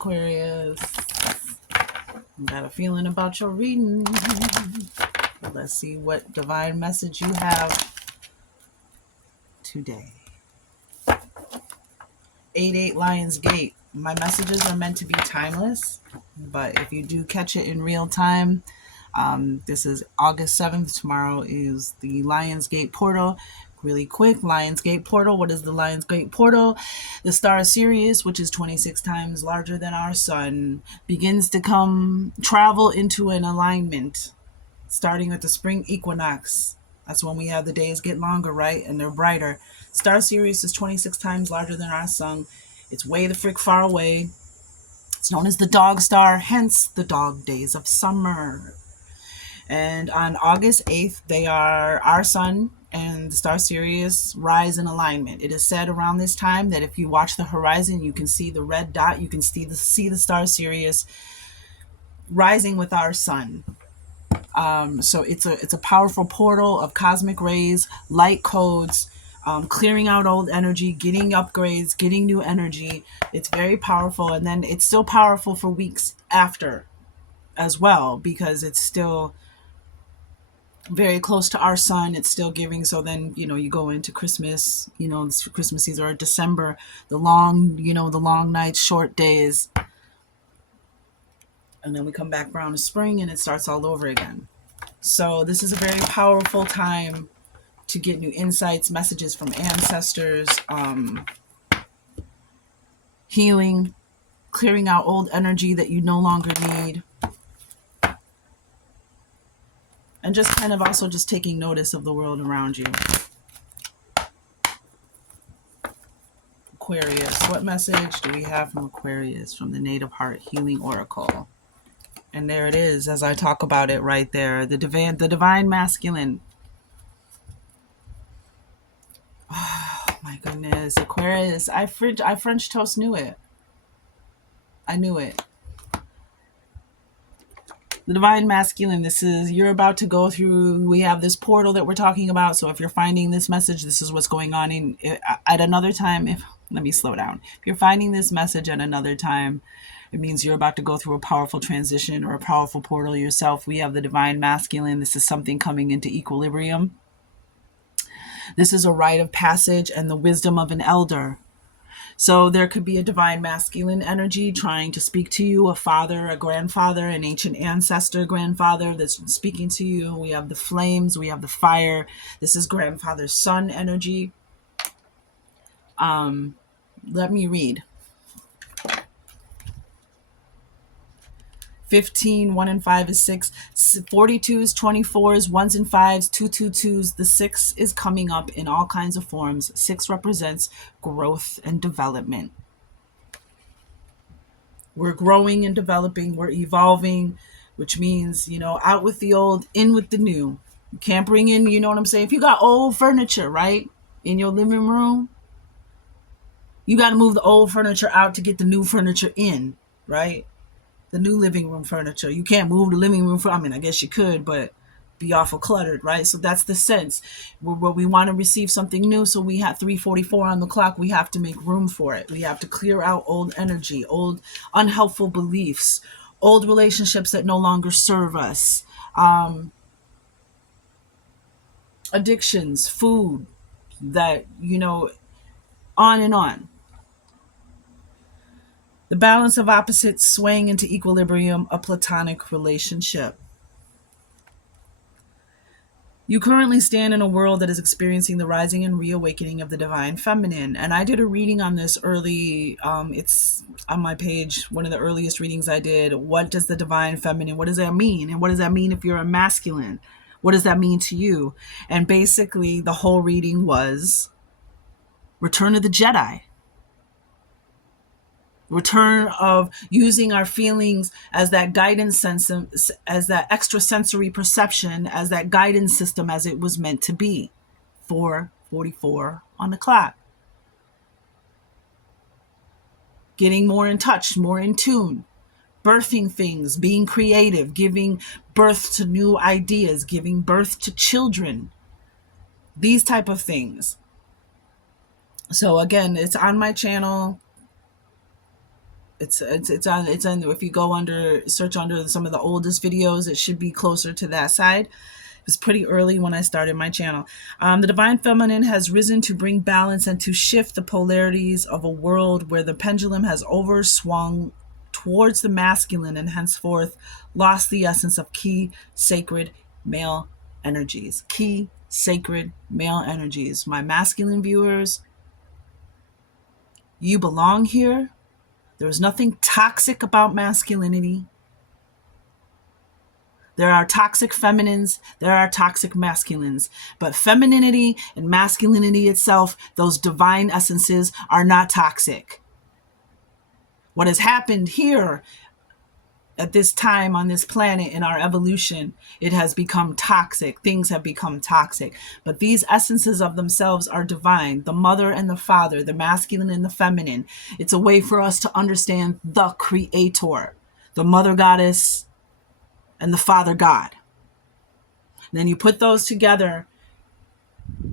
Aquarius. Got a feeling about your reading. Let's see what divine message you have today. 8-8 Lion's Gate. My messages are meant to be timeless, but if you do catch it in real time, this is August 7th. Tomorrow is the Lion's Gate portal. Really quick, Lion's Gate portal. What is the Lion's Gate portal? The star Sirius, which is 26 times larger than our sun, begins to travel into an alignment, starting with the spring equinox. That's when we have the days get longer, right? And they're brighter. Star Sirius is 26 times larger than our sun. It's way the frick far away. It's known as the dog star, hence the dog days of summer. And on August 8th, our sun and the star Sirius rise in alignment. It is said around this time that if you watch the horizon, you can see the red dot. You can see the star Sirius rising with our sun. So it's a powerful portal of cosmic rays, light codes, clearing out old energy, getting upgrades, getting new energy. It's very powerful, and then it's still powerful for weeks after as well, because it's still very close to our sun. It's still giving. So then, you go into Christmas, Christmas season, or December, the long nights, short days. And then we come back around to spring and it starts all over again. So this is a very powerful time to get new insights, messages from ancestors, healing, clearing out old energy that you no longer need. And just kind of also just taking notice of the world around you. Aquarius. What message do we have from Aquarius, from the Native Heart Healing Oracle? And there it is, as I talk about it right there. The divine masculine. Oh my goodness. Aquarius. I French toast knew it. I knew it. The divine masculine, you're about to go through, we have this portal that we're talking about. So if you're finding this message, this is what's going on at another time. Let me slow down. If you're finding this message at another time, it means you're about to go through a powerful transition or a powerful portal yourself. We have the divine masculine. This is something coming into equilibrium. This is a rite of passage and the wisdom of an elder. So there could be a divine masculine energy trying to speak to you, a father, a grandfather, an ancient ancestor grandfather that's speaking to you. We have the flames, we have the fire. This is grandfather's son energy. Let me read. 15, 1 and 5 is 6, 42s, 24s, 1s and 5s, 222s. The 6 is coming up in all kinds of forms. 6 represents growth and development. We're growing and developing. We're evolving, which means, out with the old, in with the new. You can't bring in, you know what I'm saying? If you got old furniture, right, in your living room, you got to move the old furniture out to get the new furniture in, right? The new living room furniture. You can't move the living room I guess you could, but be awful cluttered, right? So that's the sense. Where we want to receive something new, so we have 3:44 on the clock. We have to make room for it. We have to clear out old energy, old unhelpful beliefs, old relationships that no longer serve us, addictions, food, that, on and on. The balance of opposites swaying into equilibrium, a platonic relationship. You currently stand in a world that is experiencing the rising and reawakening of the divine feminine. And I did a reading on this early. It's on my page, one of the earliest readings I did. What does the divine feminine, what does that mean? And what does that mean if you're a masculine? What does that mean to you? And basically the whole reading was Return of the Jedi. Return of using our feelings as that guidance system, as that extrasensory perception, as that guidance system as it was meant to be. 4:44 on the clock. Getting more in touch, more in tune. Birthing things, being creative, giving birth to new ideas, giving birth to children. These type of things. So again, it's on my channel. It's on if you go under search under some of the oldest videos, it should be closer to that side. It was pretty early when I started my channel. The divine feminine has risen to bring balance and to shift the polarities of a world where the pendulum has overswung towards the masculine and henceforth lost the essence of key sacred male energies. Key sacred male energies. My masculine viewers, you belong here. There's nothing toxic about masculinity. There are toxic feminines, there are toxic masculines. But femininity and masculinity itself, those divine essences, are not toxic. What has happened here at this time on this planet in our evolution, it has become toxic. Things have become toxic. But these essences of themselves are divine. The mother and the father, the masculine and the feminine. It's a way for us to understand the creator, the mother goddess and the father god. And then you put those together,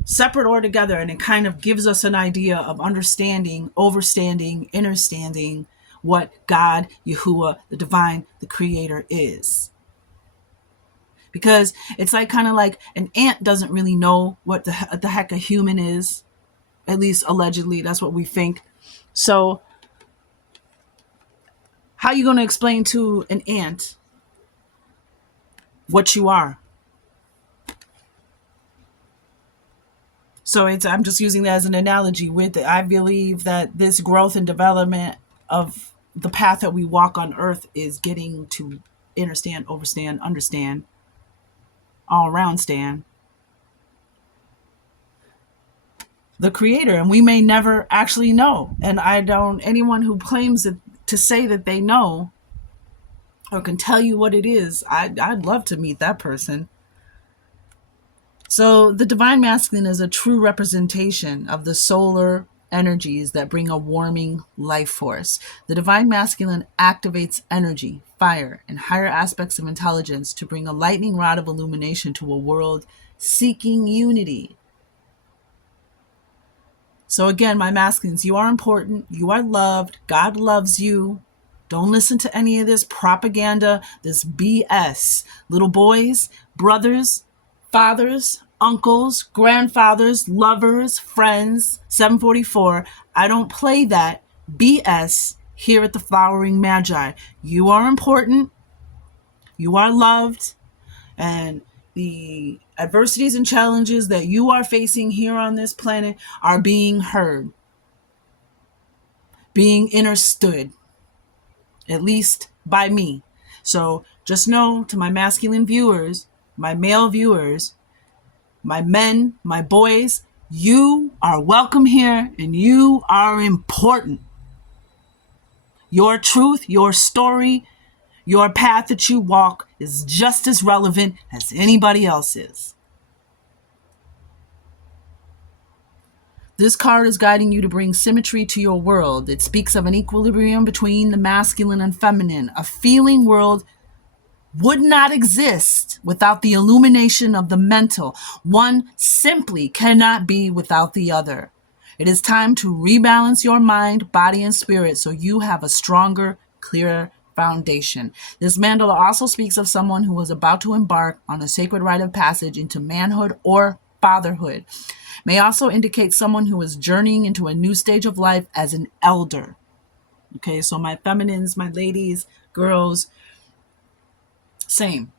separate or together, and it kind of gives us an idea of understanding, overstanding, understanding what God, Yahuwah, the divine, the creator is. Because it's like kind of like an ant doesn't really know what the heck a human is. At least allegedly, that's what we think. So how are you going to explain to an ant what you are? So I'm just using that as an analogy with it. I believe that this growth and development of the path that we walk on earth is getting to understand, overstand, understand, all around stand the creator. And we may never actually know. And anyone who claims to say that they know or can tell you what it is, I'd love to meet that person. So the divine masculine is a true representation of the solar energies that bring a warming life force. The divine masculine activates energy, fire, and higher aspects of intelligence to bring a lightning rod of illumination to a world seeking unity. So again, my masculines, you are important. You are loved. God loves you. Don't listen to any of this propaganda, this BS. Little boys, brothers, fathers, uncles, grandfathers, lovers, friends, 744. I don't play that BS here at the Flowering Magi. You are important. You are loved. And the adversities and challenges that you are facing here on this planet are being heard, being understood, at least by me. So just know, to my masculine viewers, my male viewers, my men, my boys, you are welcome here and you are important. Your truth, your story, your path that you walk is just as relevant as anybody else's. This card is guiding you to bring symmetry to your world. It speaks of an equilibrium between the masculine and feminine. A feeling world would not exist without the illumination of the mental. One simply cannot be without the other. It is time to rebalance your mind, body, and spirit so you have a stronger, clearer foundation. This mandala also speaks of someone who was about to embark on a sacred rite of passage into manhood or fatherhood. May also indicate someone who is journeying into a new stage of life as an elder. Okay, so my feminines, my ladies, girls, same.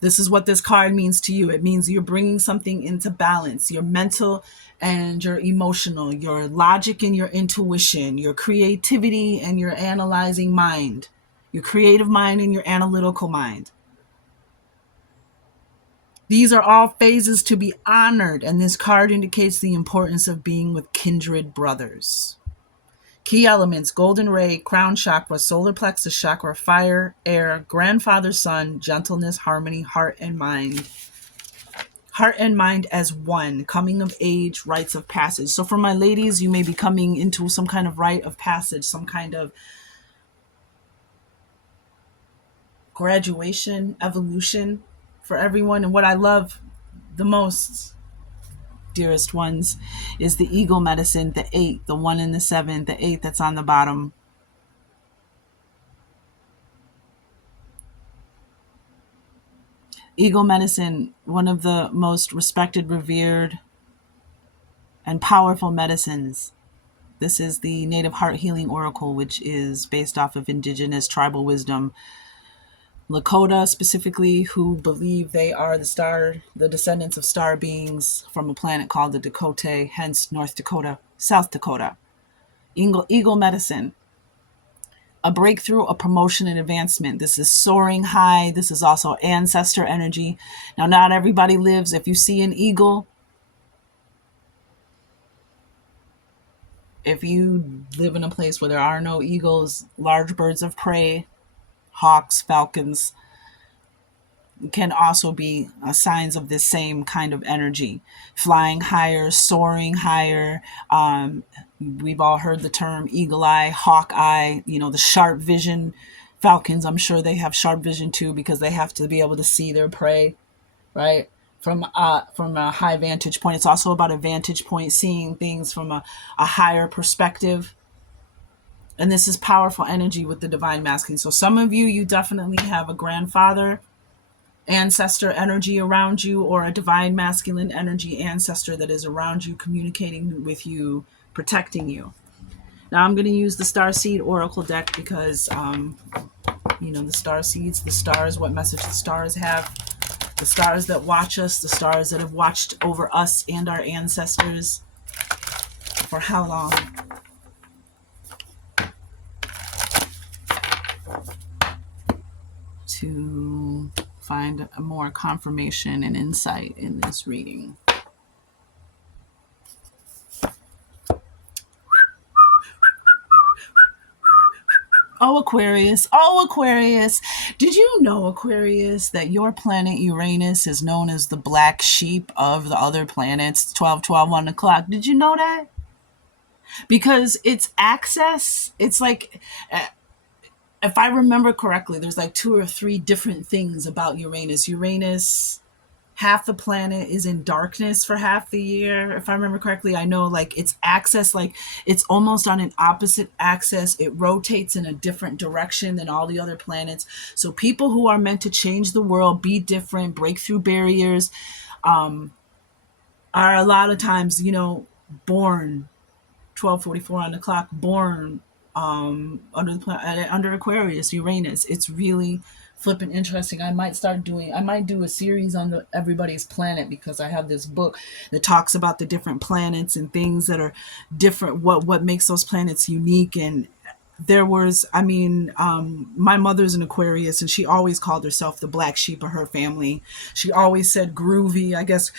This is what this card means to you. It means you're bringing something into balance, your mental and your emotional, your logic and your intuition, your creativity and your analyzing mind, your creative mind and your analytical mind. These are all phases to be honored, and this card indicates the importance of being with kindred brothers. Key elements: golden ray, crown chakra, solar plexus chakra, fire, air, grandfather, son, gentleness, harmony, heart and mind. Heart and mind as one, coming of age, rites of passage. So for my ladies, you may be coming into some kind of rite of passage, some kind of graduation, evolution for everyone. And what I love the most, dearest ones, is the eagle medicine, the 8, the 1 and the 7, the 8 that's on the bottom. Eagle medicine, one of the most respected, revered, and powerful medicines. This is the native heart healing oracle, which is based off of indigenous tribal wisdom. Lakota specifically, who believe they are the descendants of star beings from a planet called the Dakota, hence North Dakota, South Dakota. Eagle medicine, a breakthrough, a promotion, and advancement. This is soaring high. This is also ancestor energy. Now, not everybody lives. If you see an eagle, if you live in a place where there are no eagles, large birds of prey, hawks, falcons, can also be signs of this same kind of energy. Flying higher, soaring higher. We've all heard the term eagle eye, hawk eye, the sharp vision. Falcons, I'm sure they have sharp vision too, because they have to be able to see their prey, right? From a high vantage point. It's also about a vantage point, seeing things from a higher perspective. And this is powerful energy with the divine masculine. So some of you definitely have a grandfather ancestor energy around you, or a divine masculine energy ancestor that is around you, communicating with you, protecting you. Now I'm going to use the Starseed Oracle deck because, the star seeds, the stars, what message the stars have, the stars that watch us, the stars that have watched over us and our ancestors for how long? To find a more confirmation and insight in this reading. Oh, Aquarius. Did you know, Aquarius, that your planet Uranus is known as the black sheep of the other planets, 12, 12, 1 o'clock? Did you know that? Because its access, it's like, if I remember correctly, there's like 2 or 3 different things about Uranus. Half the planet is in darkness for half the year. If I remember correctly, I know like its axis, like it's almost on an opposite axis. It rotates in a different direction than all the other planets. So people who are meant to change the world, be different, break through barriers, are a lot of times, born 12:44 on the clock, born under Aquarius, Uranus. It's really flipping interesting. I might do a series on everybody's planet, because I have this book that talks about the different planets and things that are different, what makes those planets unique. And there was, my mother's an Aquarius, and she always called herself the black sheep of her family. She always said groovy. I guess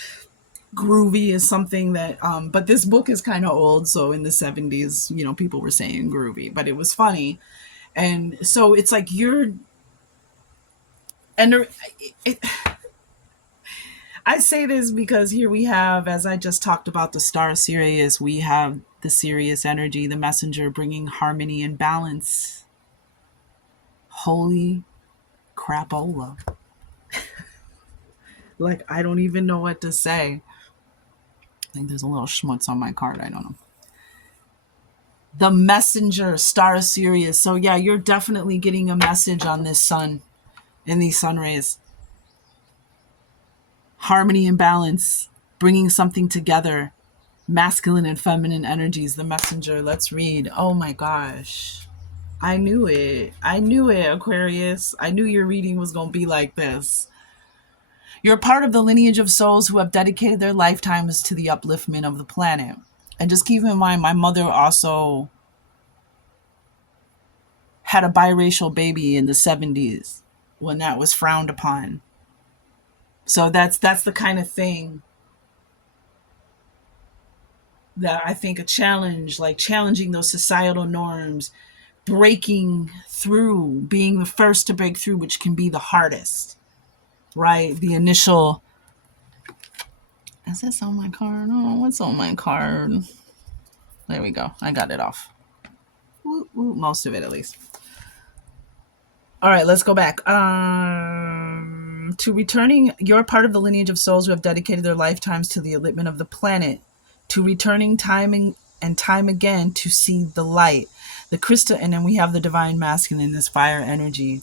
groovy is something that but this book is kind of old, so in the 70s, people were saying groovy, but it was funny. And so it's like it, I say this because here we have, as I just talked about the star Sirius, we have the Sirius energy, the messenger, bringing harmony and balance. Holy crapola. Like, I don't even know what to say. I think there's a little schmutz on my card. I don't know. The messenger, star Sirius. So yeah, you're definitely getting a message on this sun, in these sun rays. Harmony and balance, bringing something together. Masculine and feminine energies, the messenger. Let's read. Oh my gosh. I knew it, Aquarius. I knew your reading was going to be like this. You're part of the lineage of souls who have dedicated their lifetimes to the upliftment of the planet. And just keep in mind, my mother also had a biracial baby in the 70s when that was frowned upon. So that's the kind of thing that I think a challenge, like challenging those societal norms, breaking through, being the first to break through, which can be the hardest, right? The initial, is this on my card? Oh, what's on my card? There we go. I got it off. Ooh, most of it, at least. All right, let's go back. To returning, you're part of the lineage of souls who have dedicated their lifetimes to the enlightenment of the planet, to returning time and time again to see the light. The crystal, and then we have the divine masculine, this fire energy.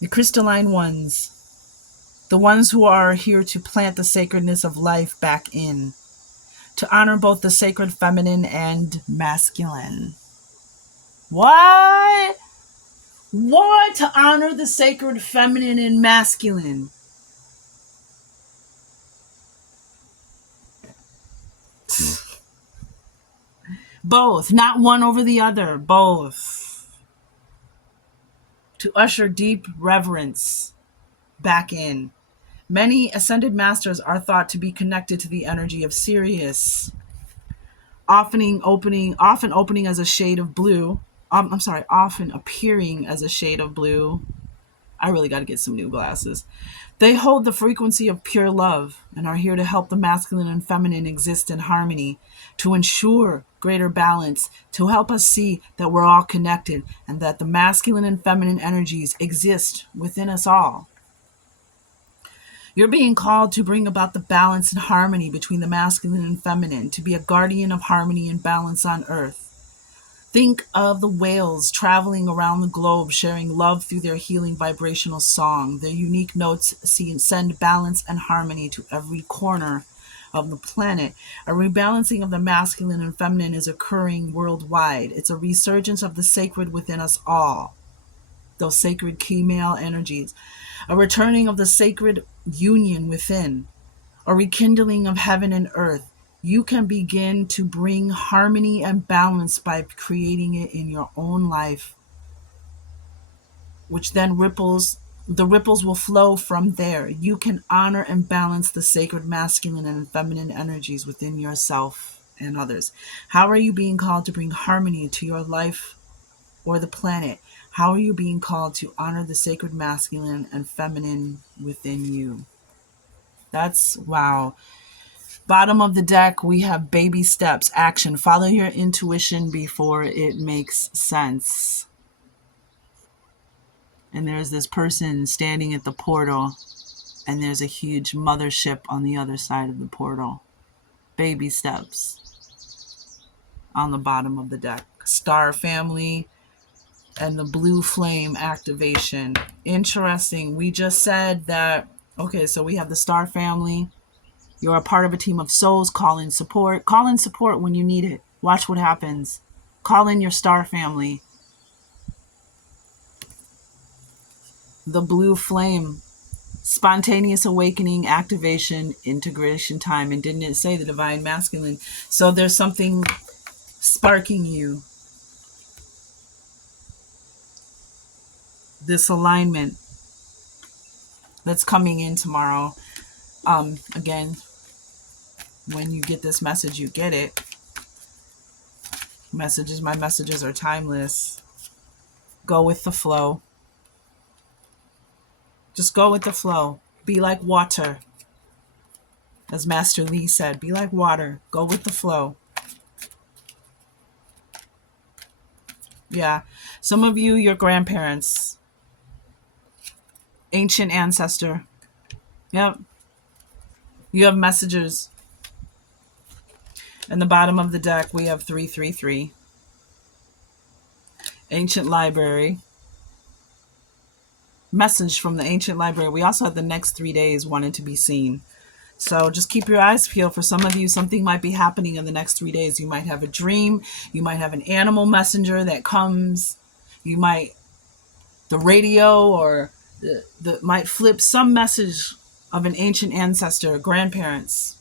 The crystalline ones, The ones who are here to plant the sacredness of life back in, to honor both the sacred feminine and masculine. What? What? To honor the sacred feminine and masculine. Both, not one over the other, both. To usher deep reverence back in. Many ascended masters are thought to be connected to the energy of Sirius, often opening as a shade of blue. Often appearing as a shade of blue. I really got to get some new glasses. They hold the frequency of pure love and are here to help the masculine and feminine exist in harmony, to ensure greater balance, to help us see that we're all connected and that the masculine and feminine energies exist within us all. You're being called to bring about the balance and harmony between the masculine and feminine, to be a guardian of harmony and balance on earth. Think of the whales traveling around the globe, sharing love through their healing vibrational song. Their unique notes send balance and harmony to every corner of the planet. A rebalancing of the masculine and feminine is occurring worldwide. It's a resurgence of the sacred within us all, those sacred key male energies. A returning of the sacred union within, a rekindling of heaven and earth. You can begin to bring harmony and balance by creating it in your own life, which then the ripples will flow from there. You can honor and balance the sacred masculine and feminine energies within yourself and others. How are you being called to bring harmony to your life or the planet? How are you being called to honor the sacred masculine and feminine within you? That's wow. Bottom of the deck, we have baby steps, action. Follow your intuition before it makes sense. And there's this person standing at the portal, and there's a huge mothership on the other side of the portal. Baby steps on the bottom of the deck. Star family and the blue flame activation. Interesting. We just said that, okay, so we have the star family. You're a part of a team of souls. Call in support. Call in support when you need it. Watch what happens. Call in your star family. The blue flame. Spontaneous awakening, activation, integration time. And didn't it say the divine masculine? So there's something sparking you. This alignment that's coming in tomorrow. Again, when you get this message, you get it. My messages are timeless. Go with the flow. Just go with the flow. Be like water. As Master Lee said, be like water. Go with the flow. Yeah. Some of you, your grandparents. Ancient ancestor. Yep. You have messages. In the bottom of the deck, we have 333. Ancient library. Message from the ancient library. We also have the next 3 days wanted to be seen. So just keep your eyes peeled. For some of you, something might be happening in the next 3 days. You might have a dream. You might have an animal messenger that comes. You might, the radio or the might flip some message of an ancient ancestor, grandparents.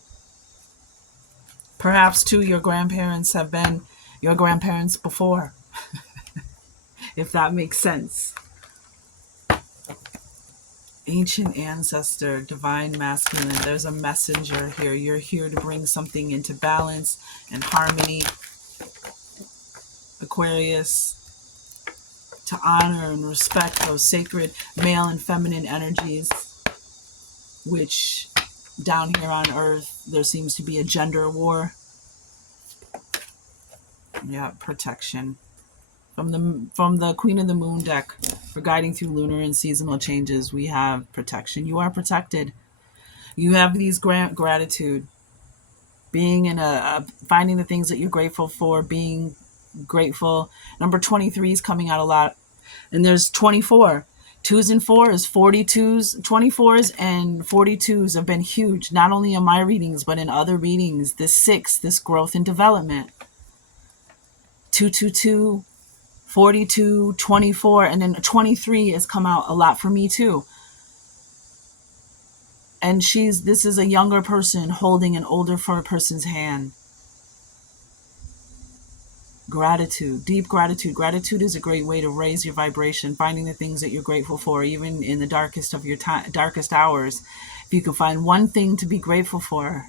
Perhaps, too, your grandparents have been your grandparents before, if that makes sense. Ancient ancestor, divine masculine. There's a messenger here. You're here to bring something into balance and harmony. Aquarius, to honor and respect those sacred male and feminine energies, which down here on Earth, there seems to be a gender war. Yeah, protection. From the Queen of the Moon deck, for guiding through lunar and seasonal changes, we have protection. You are protected. You have these gratitude. Being in finding the things that you're grateful for, being grateful. Number 23 is coming out a lot. And there's 24. Twos and fours, 42s, 24s, and 42s have been huge, not only in my readings, but in other readings. This six, this growth and development. 222, 42, 24, and then 23 has come out a lot for me too. And this is a younger person holding an older person's hand. Gratitude, deep gratitude. Gratitude is a great way to raise your vibration, finding the things that you're grateful for, even in the darkest of your darkest hours. If you can find one thing to be grateful for.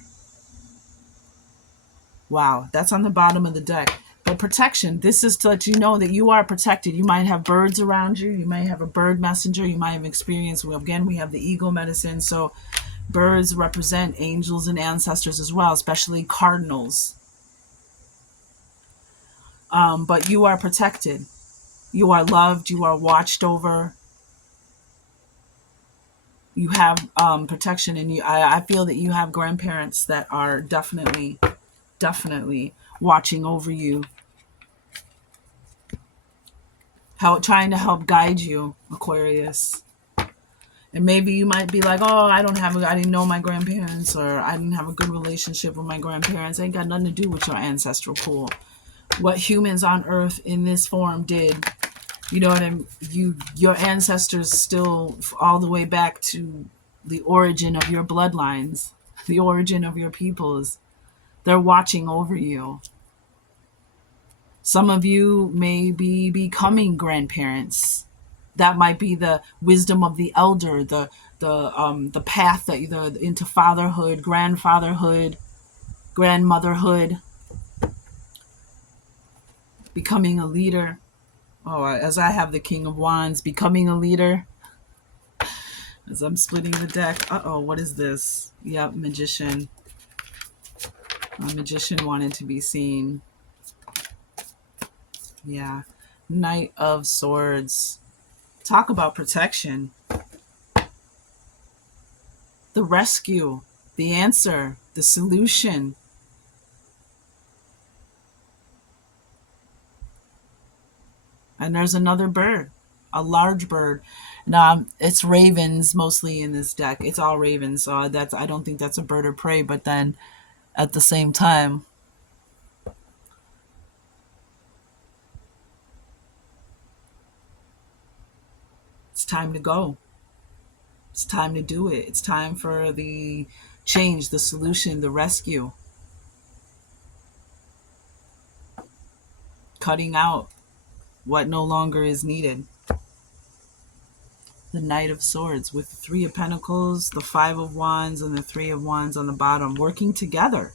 Wow, that's on the bottom of the deck. But protection, this is to let you know that you are protected. You might have birds around you. You might have a bird messenger. You might have experience. Well, again, we have the ego medicine. So birds represent angels and ancestors as well, especially cardinals. But you are protected. You are loved. You are watched over. You have protection, and I feel that you have grandparents that are definitely watching over you, trying to help guide you, Aquarius. And maybe you might be like, oh, I didn't know my grandparents, or I didn't have a good relationship with my grandparents. It ain't got nothing to do with your ancestral pool. What humans on Earth in this form did, you know what I mean? Your ancestors still, all the way back to the origin of your bloodlines, the origin of your peoples, they're watching over you. Some of you may be becoming grandparents. That might be the wisdom of the elder, the path that into fatherhood, grandfatherhood, grandmotherhood, becoming a leader. Oh, as I have the King of Wands, becoming a leader. As I'm splitting the deck. Uh-oh, what is this? Yep, Magician. A magician wanted to be seen. Yeah. Knight of Swords. Talk about protection. The rescue, the answer, the solution. And there's another bird, a large bird. Now, it's ravens mostly in this deck. It's all ravens, so I don't think that's a bird of prey. But then, at the same time, it's time to go. It's time to do it. It's time for the change, the solution, the rescue. Cutting out what no longer is needed. The Knight of Swords with the Three of Pentacles, the Five of Wands, and the Three of Wands on the bottom, working together.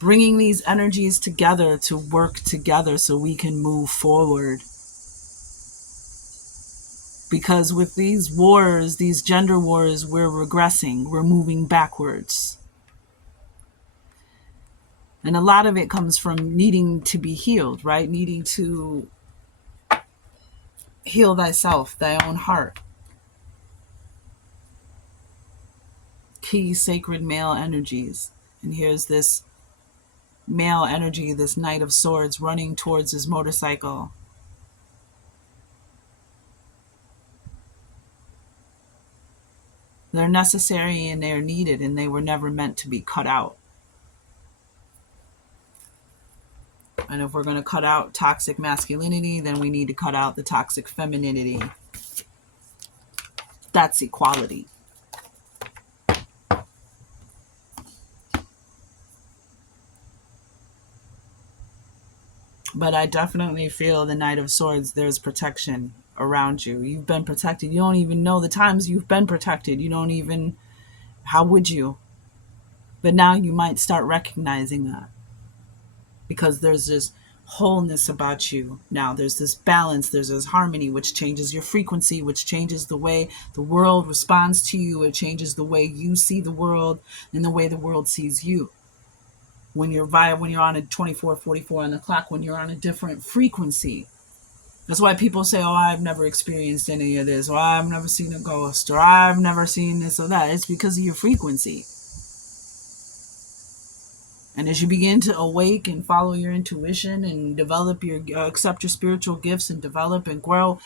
Bringing these energies together to work together so we can move forward. Because with these wars, these gender wars, we're regressing. We're moving backwards. And a lot of it comes from needing to be healed, right? Needing to heal thyself, thy own heart. Key sacred male energies. And here's this male energy, this Knight of Swords running towards his motorcycle. They're necessary and they're needed, and they were never meant to be cut out. And if we're going to cut out toxic masculinity, then we need to cut out the toxic femininity. That's equality. But I definitely feel the Knight of Swords, there's protection around you. You've been protected. You don't even know the times you've been protected. You don't even, how would you? But now you might start recognizing that. Because there's this wholeness about you. Now there's this balance, there's this harmony, which changes your frequency, which changes the way the world responds to you. It changes the way you see the world and the way the world sees you. When you're on a 24/44 on the clock, when you're on a different frequency. That's why people say, oh, I've never experienced any of this, or I've never seen a ghost, or I've never seen this or that. It's because of your frequency. And as you begin to awake and follow your intuition and develop accept your spiritual gifts and develop and grow,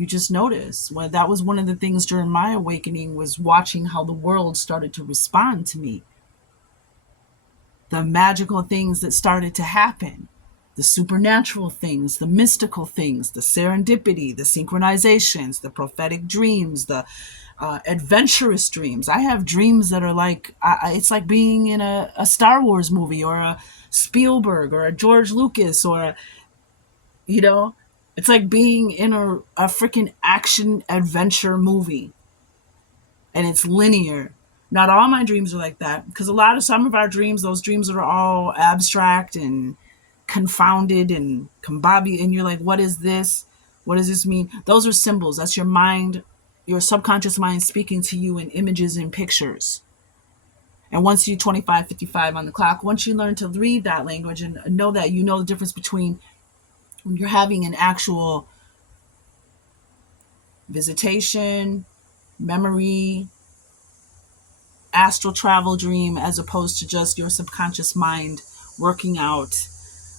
You just notice. Well, that was one of the things during my awakening, was watching how the world started to respond to me. The magical things that started to happen, the supernatural things, the mystical things, the serendipity, the synchronizations, the prophetic dreams, the adventurous dreams. I have dreams that are like, it's like being in a Star Wars movie, or a Spielberg, or a George Lucas, or you know, it's like being in a freaking action adventure movie, and it's linear. Not all my dreams are like that, because some of our dreams, those dreams that are all abstract and confounded and combobby, and you're like, what is this? What does this mean? Those are symbols. That's your mind, your subconscious mind speaking to you in images and pictures. And once you're 25, 55 on the clock, once you learn to read that language and know that, you know the difference between when you're having an actual visitation, memory, astral travel dream, as opposed to just your subconscious mind working out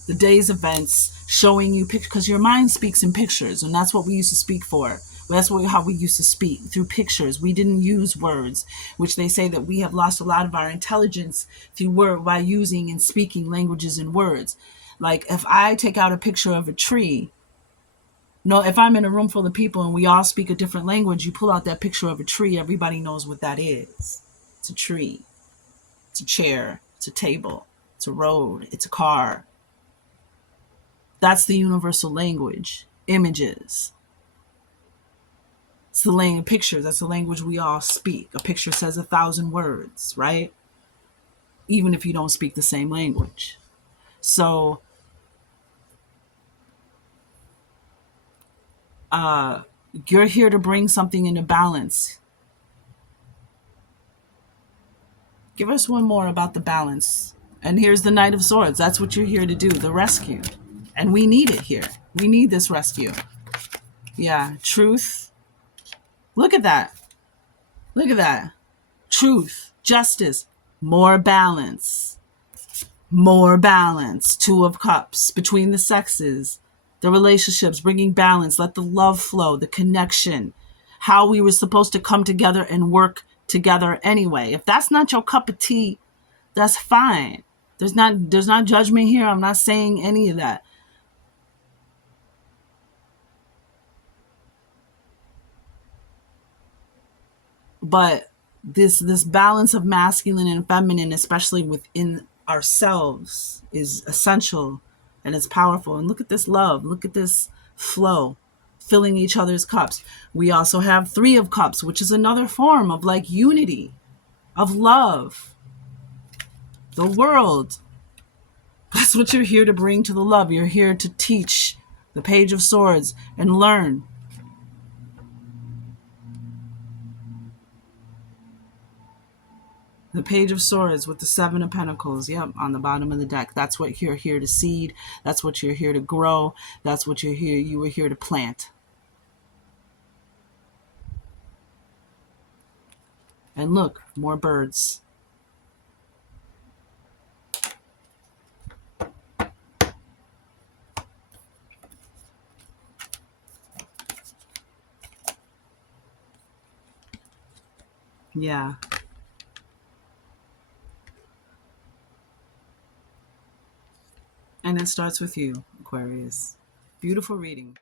the day's events, showing you pictures, because your mind speaks in pictures, and that's what we used to speak for. How we used to speak, through pictures. We didn't use words, which they say that we have lost a lot of our intelligence through word, by using and speaking languages and words. Like if I take out a picture of a tree, no, if I'm in a room full of people and we all speak a different language, you pull out that picture of a tree, everybody knows what that is. It's a tree. It's a chair. It's a table. It's a road. It's a car. That's the universal language. Images. It's the language. Pictures. That's the language we all speak. A picture says 1,000 words, right? Even if you don't speak the same language. So, you're here to bring something into balance. Give us one more about the balance. And here's the Knight of Swords. That's what you're here to do, the rescue. And we need it here. We need this rescue. Yeah, truth. Look at that. Look at that. Truth, justice, more balance. More balance. Two of Cups between the sexes. The relationships, bringing balance. Let the love flow, the connection. How we were supposed to come together and work together anyway. If that's not your cup of tea, that's fine. There's not judgment here. I'm not saying any of that. But this balance of masculine and feminine, especially within ourselves, is essential, and it's powerful. And look at this love. Look at this flow, filling each other's cups. We also have Three of Cups, which is another form of like unity, of love. The world. That's what you're here to bring to the love. You're here to teach the Page of Swords and learn. The Page of Swords with the Seven of Pentacles, yep, on the bottom of the deck. That's what you're here to seed. That's what you're here to grow. That's what you were here to plant. And look, more birds. Yeah. And it starts with you, Aquarius. Beautiful reading.